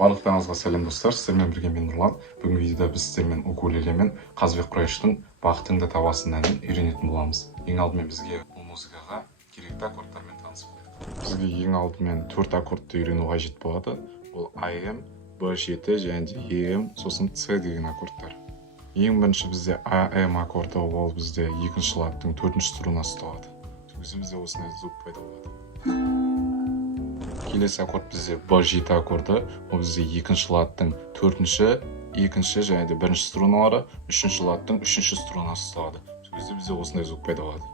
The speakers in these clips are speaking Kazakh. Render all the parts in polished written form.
Барлықтарыңызға сәлем достар, сіздермен бірге мен Нұрлан. Бүгінгі видеода біз сіздермен укулеле мен Қазыбек Құрайыштың «Бақытыңды табасың» әнін үйренетін боламыз. Ең алдымен бізге бұл музыкаға керекті аккордтармен танысып қояйық. Бізге ең алдымен 4 аккордты үйрену қажет болады. Ол AM, B7 және де EM, сосын C деген аккордтар. Ең бірінші бізде AM аккорды, ол бізде екінші ладтың 4-ші струнасы ұсталады. Бізде осындай звук пайда болады. Келесі аккорд бізде B7 аккорды, ол бізде екінші ладтың 4-ші, 2-ші және де 1-ші струналары, 3-ші ладтың 3-ші струнасы ұсталады. Бізде осындай звук пайда болады.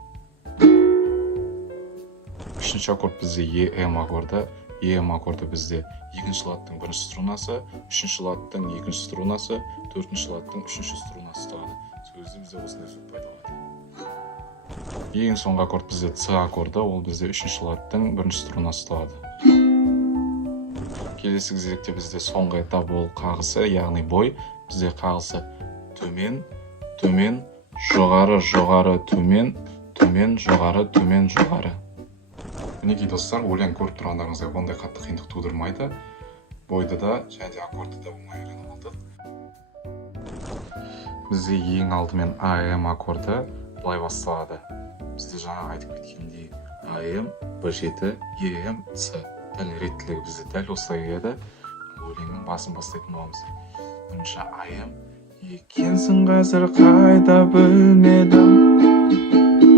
Үшінші аккорд бізде EM аккорды. EM аккорды бізде 2-ші ладтың 1-ші струнасы, 3-ші ладтың 2-ші струнасы, 4-ші ладтың 3-ші струнасы ұсталады. Бізде осындай звук пайда болады. Ең соңғы аккорд бізде C аккорды, ол бізде 3-ші ладтың 1-ші струнасы ұсталады. Келесі кезекте бізде соңғы этап ол қағысы, яғни бой. Бізде қағысы төмен, төмен, жоғары, жоғары, төмен, төмен, жоғары, төмен, жоғары. Мінекей достар, өлең көріп тұрғандарыңызға ондай қатты қиындық тудырмайды. Бойды да және де аккорды да оңай үйреніп алдық. Бізде ең алдымен AM аккорды былай басталады. Бізде жаңа айтып кеткендей AM, B7, EM, C. Дәл реттілігі бізде дәл осылай келеді. Өлеңнің басын бастайтын боламыз. Бірінші AM. Екенсің қазір қайда білмедім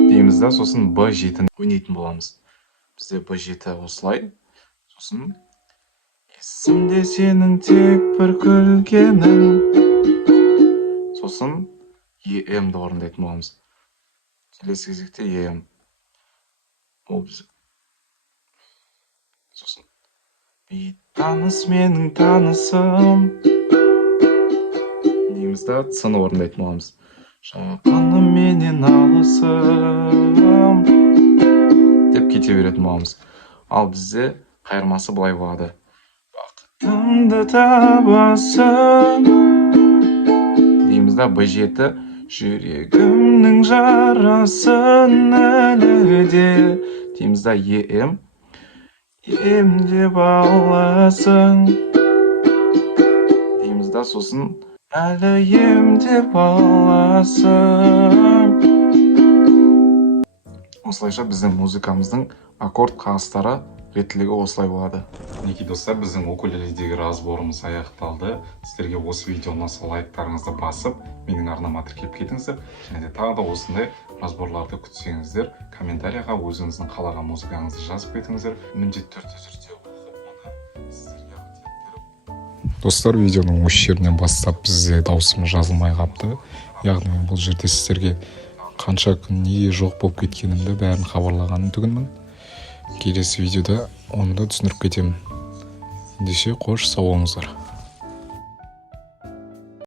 дейміз да, сосын B7 ойнайтын боламыз. Бізде B7 осылай. Сосын есімде сенің тек бір күлгенің. Сосын EM-ді орындайтын боламыз. Келесі кезекте EM. Ол бізде. Сосын таныс менің танысым дейміз да, C-ны орындайтын боламыз. Жақыным менен алысым деп кете беретін боламыз. Ал бізде қайырмасы былай болады. Бақытымды табасың дейміз да, B7 жүрегімнің жарасын әлі де дейміз да, EM емдеп аласың дейміз да, сосын әлі емдеп аласың. Осылайша біздің музыкамыздың аккорд қағыстары реттілігі осылай болады. Мінекей достар, біздің укулеледегі разборымыз аяқталды. Сіздерге осы видео ұнаса лайктарыңызды басып, менің арнама тіркеліп кетіңіздер. Және де тағы да осындай разборларды күтсеңіздер, комментарияға өзіңіздің қалаған музыкаңызды жазып кетіңіздер. Міндетті түрде оқып, сіздерге беріп. Достар, видеоның осы жерінен бастап бізде даусым жазылмай қапты. Яғни бұл жерде сіздерге қанша күн неге жоқ болып кеткенімді бәрін хабарлағаным түгінмін. Келесі видеода оны да түсіндіріп кетемін. Ендеше қош, сау болыңыздар.